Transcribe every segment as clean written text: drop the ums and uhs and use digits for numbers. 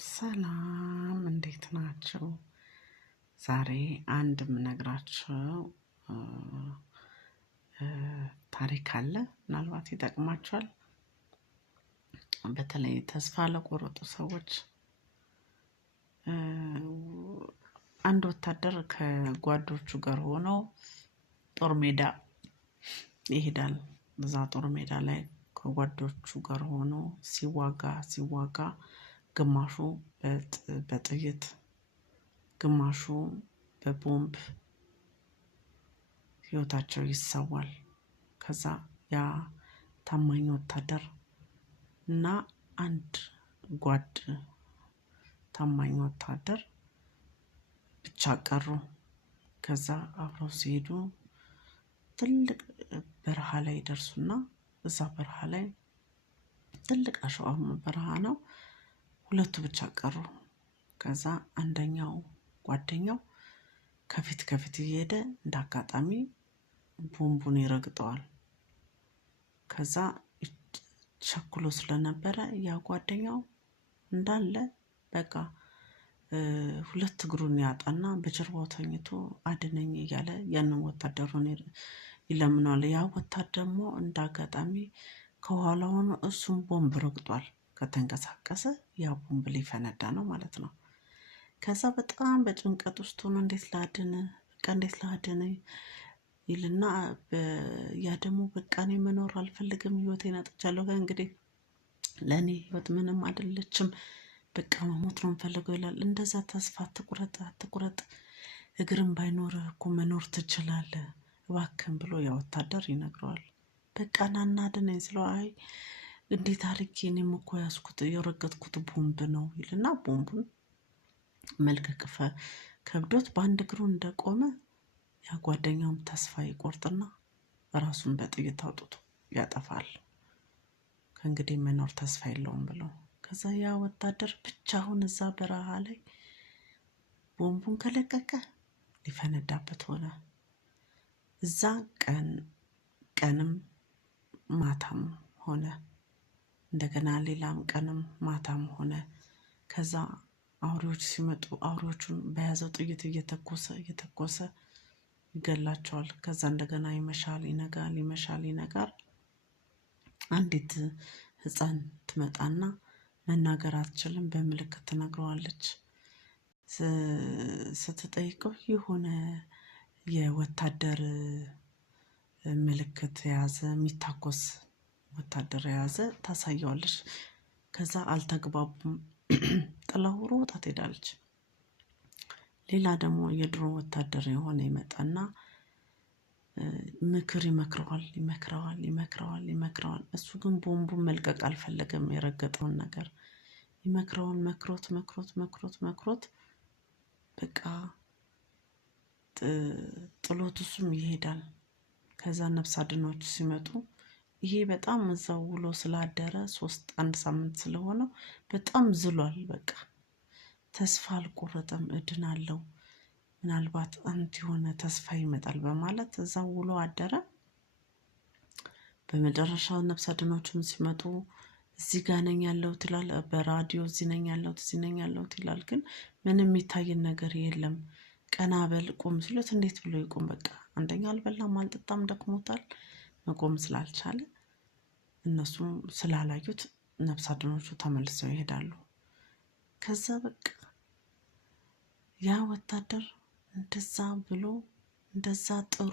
ሰላም እንዴት ናቸው? ዛሬ አንድ የምነግራችሁ ታሪክ አለ። ምናልባት ይጠቅማችኋል። በተለይ ተስፋ ለቆረጡ ሰዎች። አንድ ወታደር ከጓዶቹ ጋር ሆኖ ጦር ሜዳ ይሄዳል። በዛ ጦር ሜዳ ላይ ከጓዶቹ ጋር ሆኖ ሲዋጋ ግማሹ በጥይት ግማሹ በቦምብ ህይወታቸው ይሰዋል። ከዛ ያ ታማኝ ወታደር እና አንድ ጓድ ታማኝ ወታደር ብቻ ቀሩ። ከዛ አብረው ሲሄዱ ትልቅ በረሃ ላይ ደርሱና እዛ በረሃ ላይ ትልቅ አሸዋማ በረሃ ነው። ሁለቱ ብቻ ቀሩ። ከዛ አንደኛው ጓደኛው ከፊት እየሄደ እንዳጋጣሚ ቦምቡን ይረግጠዋል። ከዛ ቸኩሎ ስለነበረ ያ ጓደኛው እንዳለ በቃ ሁለት እግሩን ያጣና በጀርባው ተኝቶ አድነኝ እያለ ያንን ወታደሩን ይለምነዋል። ያ ወታደር ደግሞ እንዳጋጣሚ ከኋላ ሆኖ እሱም ቦምብ ረግጧል። ከተንቀሳቀሰ ያ ቦምብ ሊፈነዳ ነው ማለት ነው። ከዛ በጣም በጭንቀት ውስጥ ሆኖ እንዴት ላድን ይልና ያ ደግሞ በቃ እኔ መኖር አልፈልግም፣ ህይወቴን አጥቻለሁ፣ እንግዲህ ለእኔ ህይወት ምንም አይደለችም፣ በቃ መሞት ነው የምፈልገው ይላል። እንደዛ ተስፋ አትቁረጥ፣ እግርም ባይኖርህ እኮ መኖር ትችላለህ፣ እባክህን ብሎ ያ ወታደር ይነግረዋል። በቃ ና አድነኝ ስለው አይ እንዴት አድርጌ እኔም እኮ ያዝኩት የረገጥኩት ቦምብ ነው ይልና ቦምቡን መልቀቅ ከብዶት በአንድ እግሩ እንደቆመ ያ ጓደኛውም ተስፋ ይቆርጥና ራሱን በጥይት አውጥቶ ያጠፋል። ከእንግዲህ መኖር ተስፋ የለውም ብሎ ከዛ ያ ወታደር ብቻውን እዛ በረሃ ላይ ቦምቡን ከለቀቀ ሊፈነዳበት ሆነ። እዛ ቀንም ማታም ሆነ፣ እንደገና ሌላም ቀንም ማታም ሆነ። ከዛ አውሬዎች ሲመጡ አውሬዎቹን በያዘው ጥይት እየተኮሰ ይገላቸዋል። ከዛ እንደገና ይመሻል። አንዲት ህፃን ትመጣና መናገር አትችልም፣ በምልክት ትነግረዋለች። ስትጠይቀው የሆነ የወታደር ምልክት የያዘ የሚታኮስ ወታደር የያዘ ታሳየዋለች። ከዛ አልተግባቡም፣ ጥላው ሮጣ ትሄዳለች። ሌላ ደግሞ የድሮ ወታደር የሆነ ይመጣና ምክር ይመክረዋል። እሱ ግን ቦምቡን መልቀቅ አልፈለገም። የረገጠውን ነገር መክሮት በቃ ጥሎት እሱም ይሄዳል። ከዛ ነፍስ አድኖች ሲመጡ ይሄ በጣም እዛው ውሎ ስላደረ አንድ ሳምንት ስለሆነው በጣም ዝሏል። በቃ ተስፋ አልቆረጠም፣ እድናለሁ፣ ምናልባት አንድ የሆነ ተስፋ ይመጣል በማለት እዛው ውሎ አደረ። በመጨረሻ ነፍስ አድኖቹም ሲመጡ እዚህ ጋር ነኝ ያለሁት ይላል። በራዲዮ እዚህ ነኝ ያለሁት ይላል። ግን ምንም የሚታየን ነገር የለም። ቀና በል ቁም ሲሉት እንዴት ብሎ ይቁም? በቃ አንደኛ አልበላም አልጠጣም፣ ደክሞታል። መቆም ስላልቻለ እነሱም ስላላዩት ነፍስ አድኖቹ ተመልሰው ይሄዳሉ። ከዛ በቃ ያ ወታደር እንደዛ ብሎ እንደዛ ጥሮ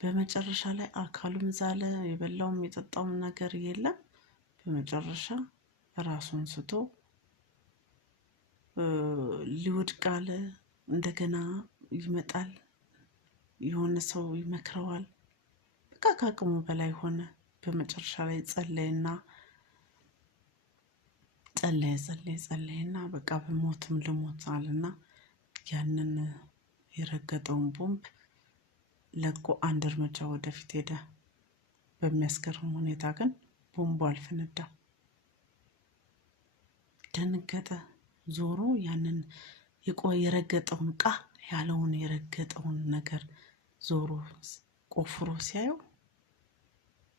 በመጨረሻ ላይ አካሉም ዛለ፣ የበላውም የጠጣውም ነገር የለም። በመጨረሻ ራሱን ስቶ ሊወድቅ አለ። እንደገና ይመጣል፣ የሆነ ሰው ይመክረዋል። በቃ ከአቅሙ በላይ ሆነ። በመጨረሻ ላይ ጸለየና በቃ በሞትም ልሞት አለና ያንን የረገጠውን ቦምብ ለቆ አንድ እርምጃ ወደፊት ሄደ። በሚያስገርም ሁኔታ ግን ቦምቡ አልፈነዳም። ደነገጠ። ዞሮ ያንን የረገጠውን የረገጠውን ነገር ዞሮ ቆፍሮ ሲያየው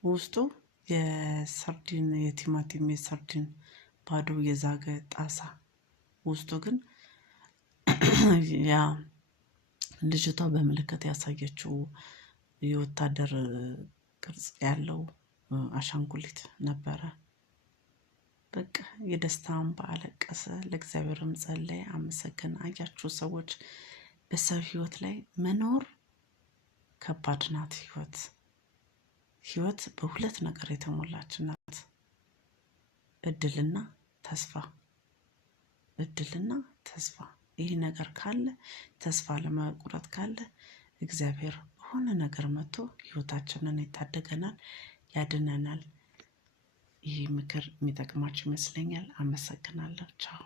ውስጡ የቲማቲም የሰርዲን ባዶ የዛገ ጣሳ ውስጡ ግን ያ ልጅቷ በምልክት ያሳየችው የወታደር ቅርጽ ያለው አሻንጉሊት ነበረ። በቃ የደስታውን በአለቀሰ ለእግዚአብሔርም ጸለየ፣ አመሰገነ። አያችሁ ሰዎች፣ በሰው ህይወት ላይ መኖር ከባድ ናት። ህይወት በሁለት ነገር የተሞላች ናት። እድልና ተስፋ። እድልና ተስፋ። ይህ ነገር ካለ፣ ተስፋ ለመቁረጥ ካለ እግዚአብሔር በሆነ ነገር መጥቶ ህይወታችንን ይታደገናል፣ ያድነናል። ይህ ምክር የሚጠቅማችሁ ይመስለኛል። አመሰግናለሁ። ቻው